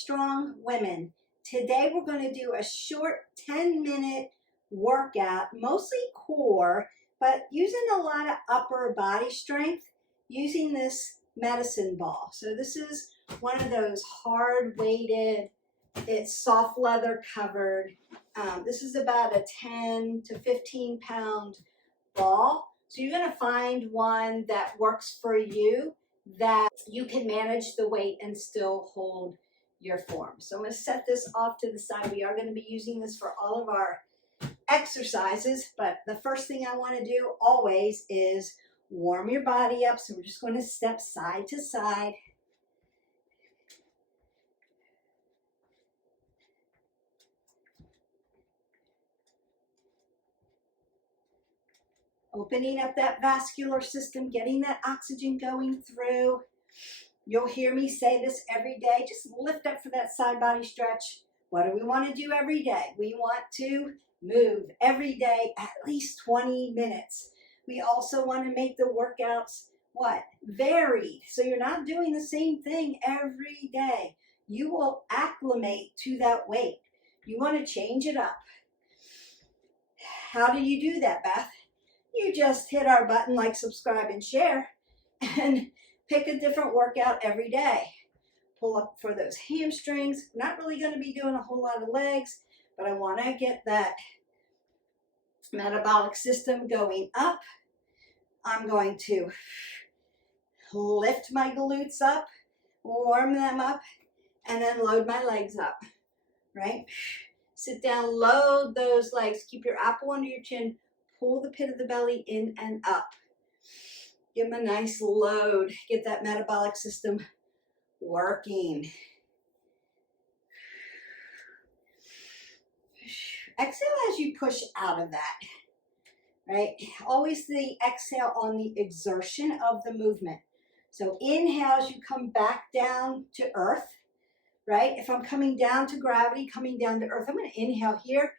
strong women. Today we're going to do a short 10-minute workout, mostly core, but using a lot of upper body strength using this medicine ball. So this is one of those hard weighted, it's soft leather covered. This is about a 10 to 15 pound ball. So you're going to find one that works for you, that you can manage the weight and still hold your form. So I'm going to set this off to the side. We are going to be using this for all of our exercises, but the first thing I want to do always is warm your body up. So we're just going to step side to side. Opening up that vascular system, getting that oxygen going through. You'll hear me say this every day. Just lift up for that side body stretch. What do we want to do every day? We want to move every day at least 20 minutes. We also want to make the workouts, what? Varied. So you're not doing the same thing every day. You will acclimate to that weight. You want to change it up. How do you do that, Beth? You just hit our button like, subscribe, and share, and pick a different workout every day. Pull up for those hamstrings. I'm not really going to be doing a whole lot of legs, but I want to get that metabolic system going up. I'm going to lift my glutes up, warm them up, and then load my legs up, right? Sit down, load those legs. Keep your apple under your chin. Pull the pit of the belly in and up. Give them a nice load. Get that metabolic system working. Exhale as you push out of that, right? Always the exhale on the exertion of the movement. So inhale as you come back down to earth, right? If I'm coming down to gravity, coming down to earth, I'm going to inhale here.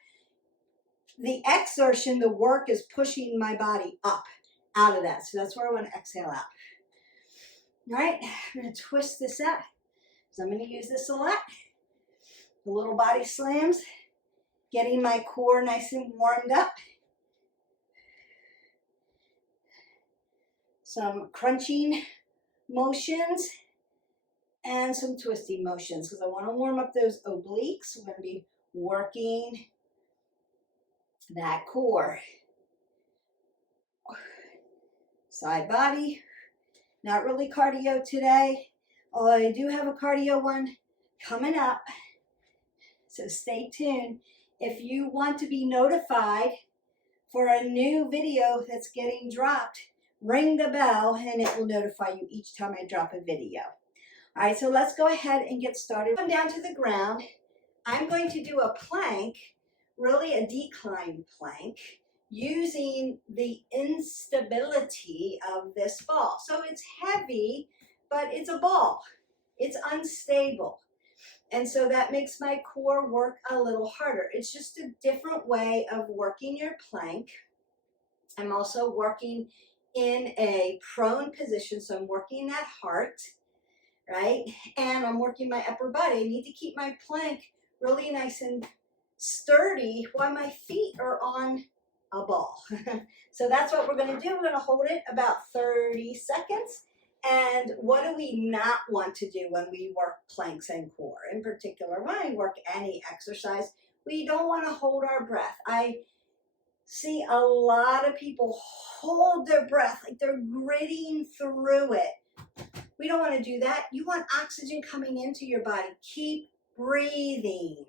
The exertion, the work is pushing my body up out of that. So that's where I want to exhale out. All right, I'm going to twist this out. So I'm going to use this a lot. The little body slams, getting my core nice and warmed up. Some crunching motions and some twisting motions because I want to warm up those obliques. We're going to be working that core. Side body, not really cardio today, although I do have a cardio one coming up, so stay tuned. If you want to be notified for a new video that's getting dropped, ring the bell and it will notify you each time I drop a video. All right, so let's go ahead and get started. Come down to the ground. I'm going to do a plank, really a decline plank, using the instability of this ball. So it's heavy, but it's a ball. It's unstable. And so that makes my core work a little harder. It's just a different way of working your plank. I'm also working in a prone position, so I'm working that heart, right? And I'm working my upper body. I need to keep my plank really nice and sturdy while my feet are on a ball. So that's what we're going to do. We're going to hold it about 30 seconds. And what do we not want to do when we work planks and core? In particular, when I work any exercise, we don't want to hold our breath. I see a lot of people hold their breath like they're gritting through it. We don't want to do that. You want oxygen coming into your body. Keep breathing.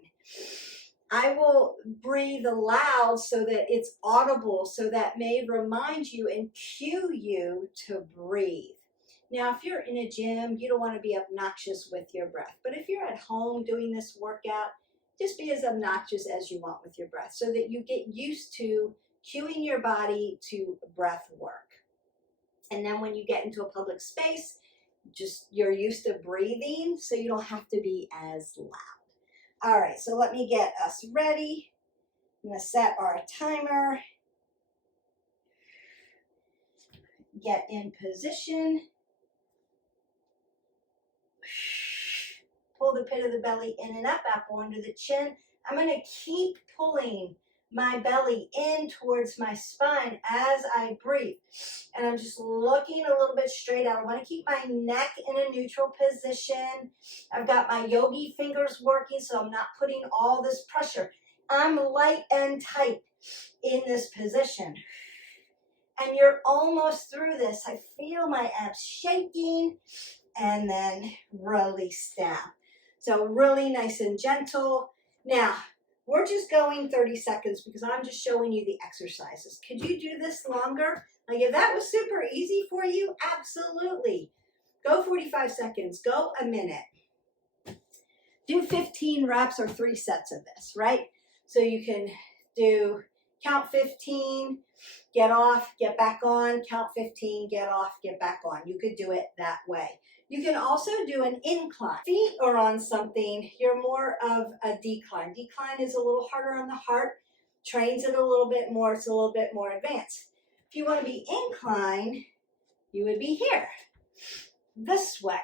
I will breathe aloud so that it's audible, so that may remind you and cue you to breathe. Now, if you're in a gym, you don't want to be obnoxious with your breath. But if you're at home doing this workout, just be as obnoxious as you want with your breath so that you get used to cueing your body to breath work. And then when you get into a public space, just you're used to breathing so you don't have to be as loud. All right, so let me get us ready. I'm going to set our timer. Get in position. pull the pit of the belly in and up, apple under the chin. I'm going to keep pulling my belly in towards my spine as I breathe. And I'm just looking a little bit straight out. I want to keep my neck in a neutral position. I've got my yogi fingers working, so I'm not putting all this pressure. I'm light and tight in this position. And you're almost through this. I feel my abs shaking, and then release down. So really nice and gentle. Now, we're just going 30 seconds because I'm just showing you the exercises. Could you do this longer? Like if that was super easy for you, absolutely. Go 45 seconds, go a minute. Do 15 reps or 3 sets of this, right? So you can do count 15, get off, get back on, count 15, get off, get back on. You could do it that way. You can also do an incline. Feet are on something, you're more of a decline. Decline is a little harder on the heart, trains it a little bit more, it's a little bit more advanced. If you want to be incline, you would be here, this way.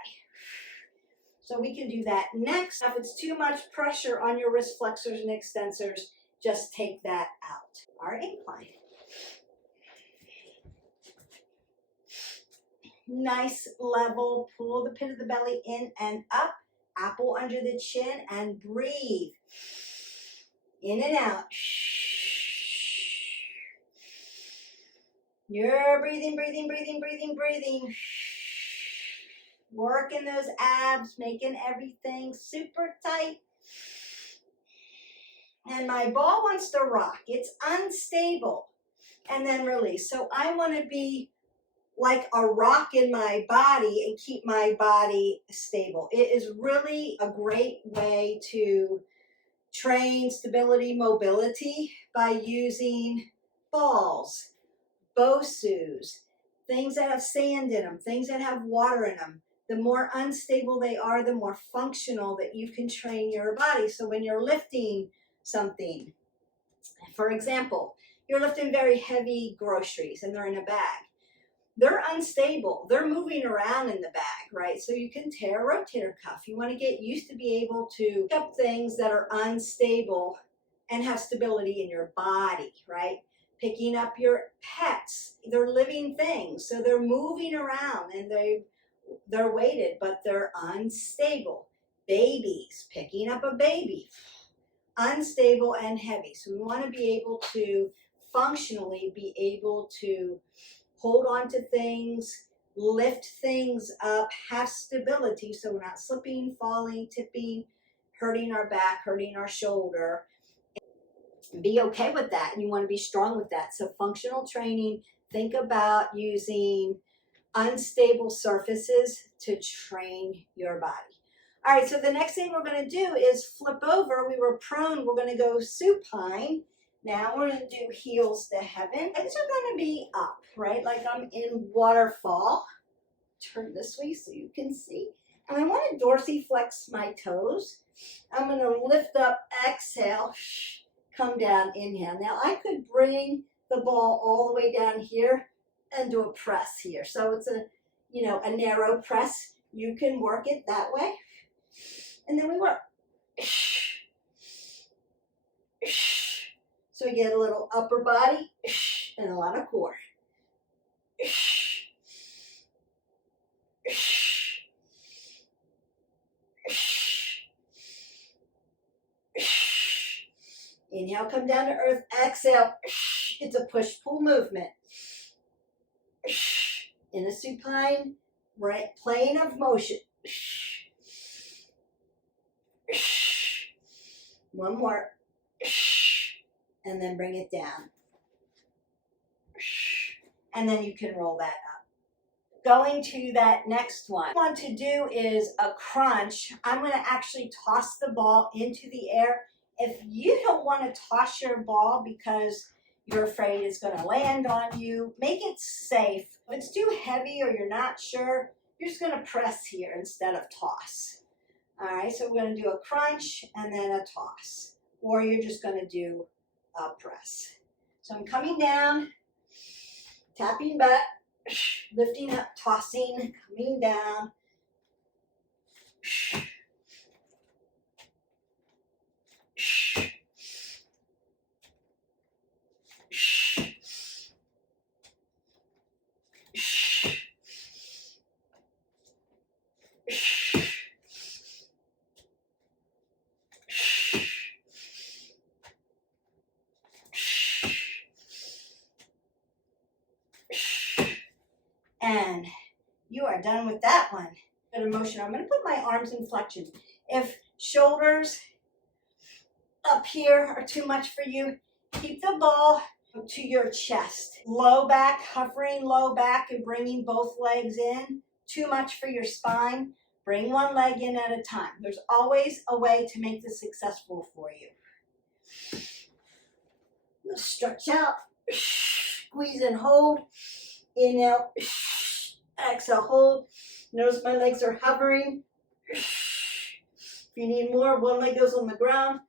So we can do that next. If it's too much pressure on your wrist flexors and extensors, just take that out. Our incline. Nice level, pull the pit of the belly in and up, apple under the chin, and breathe. In and out. You're breathing, breathing, breathing, breathing, breathing. Working those abs, making everything super tight. And my ball wants to rock. It's unstable. And then release. So I want to be like a rock in my body and keep my body stable. It is really a great way to train stability, mobility by using balls, Bosus, things that have sand in them, things that have water in them. The more unstable they are, the more functional that you can train your body. So when you're lifting something, for example, you're lifting very heavy groceries and they're in a bag. They're unstable. They're moving around in the bag, right? So you can tear a rotator cuff. You want to get used to be able to pick up things that are unstable and have stability in your body, right? Picking up your pets. They're living things. So they're moving around and they're weighted, but they're unstable. Babies, picking up a baby, unstable and heavy. So we want to be able to functionally be able to hold on to things, lift things up, have stability so we're not slipping, falling, tipping, hurting our back, hurting our shoulder. Be okay with that, and you want to be strong with that. So functional training, think about using unstable surfaces to train your body. All right, so the next thing we're going to do is flip over. We were prone, we're going to go supine. Now we're going to do heels to heaven. These are going to be up, right? Like I'm in waterfall. Turn this way so you can see. And I want to dorsiflex my toes. I'm going to lift up, exhale, come down, inhale. Now I could bring the ball all the way down here and do a press here. So it's a narrow press. You can work it that way. And then we work. So we get a little upper body and a lot of core. Inhale, come down to earth. Exhale. It's a push-pull movement. In a supine, right plane of motion. One more. And then bring it down. And then you can roll that up. Going to that next one. What I want to do is a crunch. I'm going to actually toss the ball into the air. If you don't want to toss your ball because you're afraid it's going to land on you, make it safe. If it's too heavy or you're not sure, you're just going to press here instead of toss. All right, so we're going to do a crunch and then a toss. Or you're just going to do a press. So I'm coming down, tapping back, lifting up, tossing, coming down. are done with that one. Good motion. I'm going to put my arms in flexion. If shoulders up here are too much for you, keep the ball to your chest. Low back, hovering low back and bringing both legs in. Too much for your spine. Bring one leg in at a time. There's always a way to make this successful for you. Stretch out, squeeze and hold. Inhale, exhale, hold. Notice my legs are hovering. If you need more, one leg goes on the ground.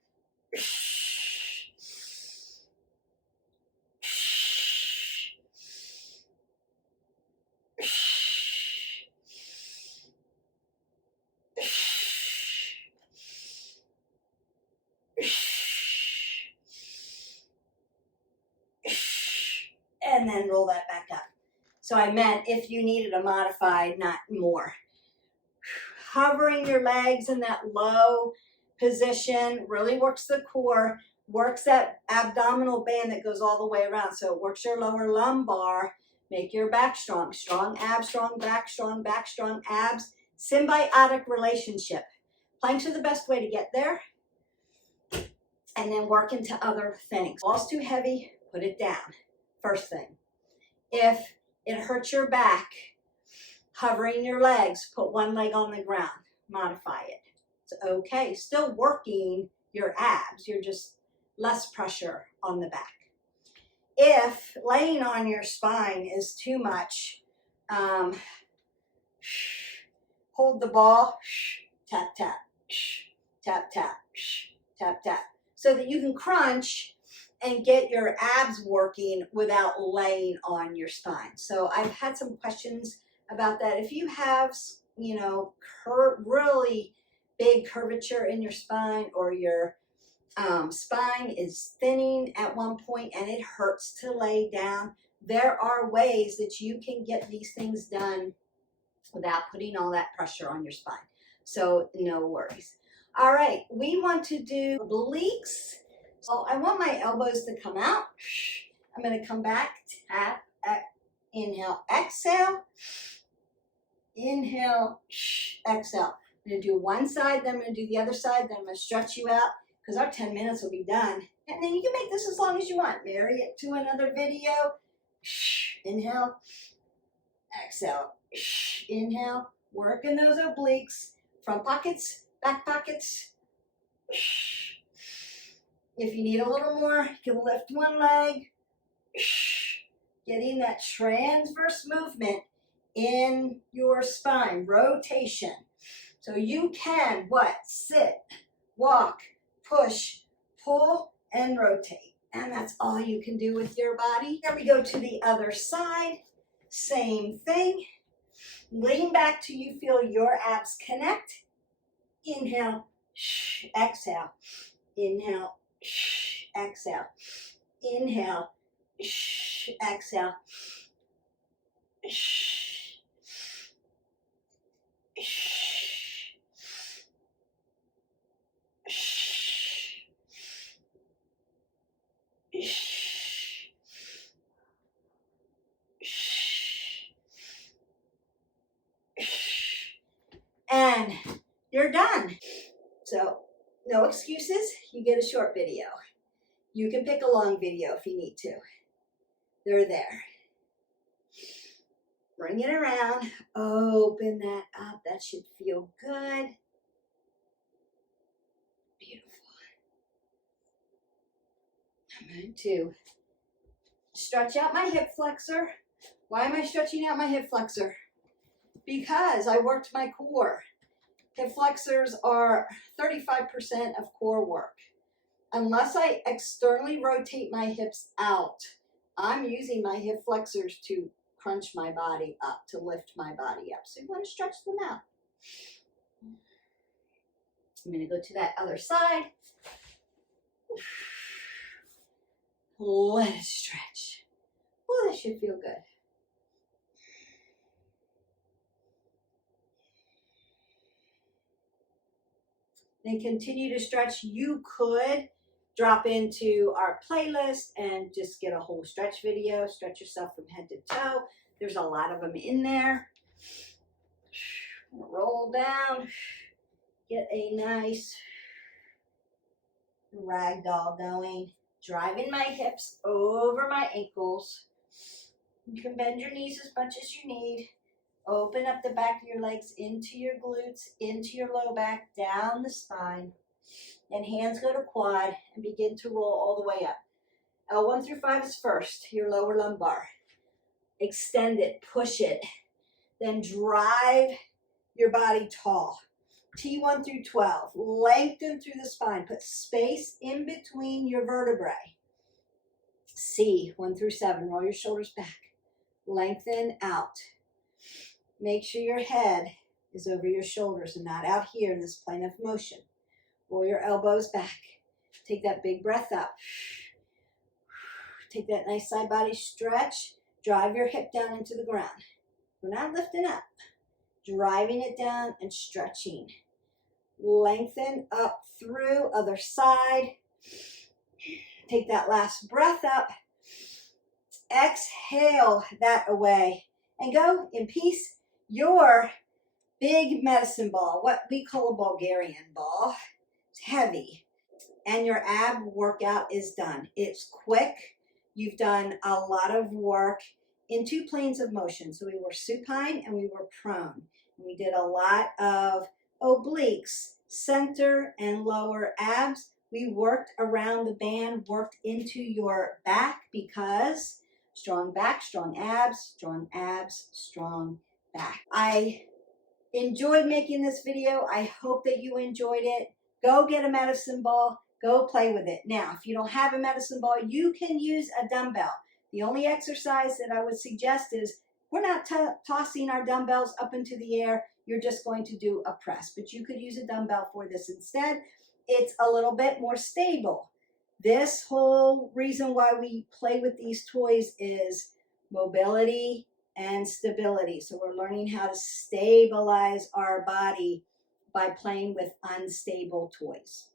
And then roll that back up. So I meant if you needed a modified, not more. Hovering your legs in that low position really works the core, works that abdominal band that goes all the way around. So it works your lower lumbar, make your back strong. Strong abs, strong, back strong abs. Symbiotic relationship. Planks are the best way to get there. And then work into other things. Ball's too heavy, put it down. First thing. If it hurts your back, hovering your legs, put one leg on the ground, modify it. It's okay, still working your abs, you're just less pressure on the back. If laying on your spine is too much, hold the ball, tap, tap, tap, tap, tap, tap, so that you can crunch and get your abs working without laying on your spine. So I've had some questions about that. If you have, you know, really big curvature in your spine, or your spine is thinning at one point and it hurts to lay down, there are ways that you can get these things done without putting all that pressure on your spine. So no worries. All right, we want to do obliques. So I want my elbows to come out. I'm going to come back, tap, inhale, exhale. Inhale, exhale. I'm going to do one side, then I'm going to do the other side, then I'm going to stretch you out because our 10 minutes will be done. And then you can make this as long as you want. Marry it to another video. Inhale, exhale. Inhale, working those obliques, front pockets, back pockets. If you need a little more, you can lift one leg. Getting that transverse movement in your spine, rotation. So you can what? Sit, walk, push, pull, and rotate. And that's all you can do with your body. Here we go to the other side. Same thing. Lean back till you feel your abs connect. Inhale, exhale. Inhale, exhale. Inhale, exhale. And you're done. So no excuses. You get a short video. You can pick a long video if you need to. They're there. Bring it around. Open that up. That should feel good. Beautiful. I'm going to stretch out my hip flexor. Why am I stretching out my hip flexor? Because I worked my core. Hip flexors are 35% of core work. Unless I externally rotate my hips out, I'm using my hip flexors to crunch my body up, to lift my body up. So you want to stretch them out. I'm going to go to that other side. Let it stretch. Oh, that should feel good. And continue to stretch. You could drop into our playlist and just get a whole stretch video. Stretch yourself from head to toe. There's a lot of them in there. Roll down, get a nice ragdoll going, driving my hips over my ankles. You can bend your knees as much as you need. Open up the back of your legs into your glutes, into your low back, down the spine. Then hands go to quad and begin to roll all the way up. L1 through 5 is first, your lower lumbar. Extend it, push it. Then drive your body tall. T1 through 12, lengthen through the spine. Put space in between your vertebrae. C, 1 through 7, roll your shoulders back. Lengthen out. Make sure your head is over your shoulders and not out here in this plane of motion. Roll your elbows back. Take that big breath up. Take that nice side body stretch. Drive your hip down into the ground. We're not lifting up. Driving it down and stretching. Lengthen up through, other side. Take that last breath up. Exhale that away. And go in peace. Your big medicine ball, what we call a Bulgarian ball. It's heavy. And your ab workout is done. It's quick. You've done a lot of work in 2 planes of motion. So we were supine and we were prone. And we did a lot of obliques, center and lower abs. We worked around the band, worked into your back because strong back, strong abs, strong back. I enjoyed making this video. I hope that you enjoyed it. Go get a medicine ball. Go play with it. Now, if you don't have a medicine ball, you can use a dumbbell. The only exercise that I would suggest is we're not tossing our dumbbells up into the air. You're just going to do a press, but you could use a dumbbell for this instead. It's a little bit more stable. This whole reason why we play with these toys is mobility and stability. So we're learning how to stabilize our body by playing with unstable toys.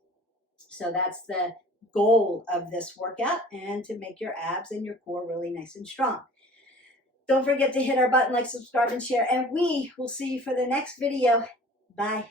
So that's the goal of this workout, and to make your abs and your core really nice and strong. Don't forget to hit our button, like, subscribe, and share, and we will see you for the next video. Bye.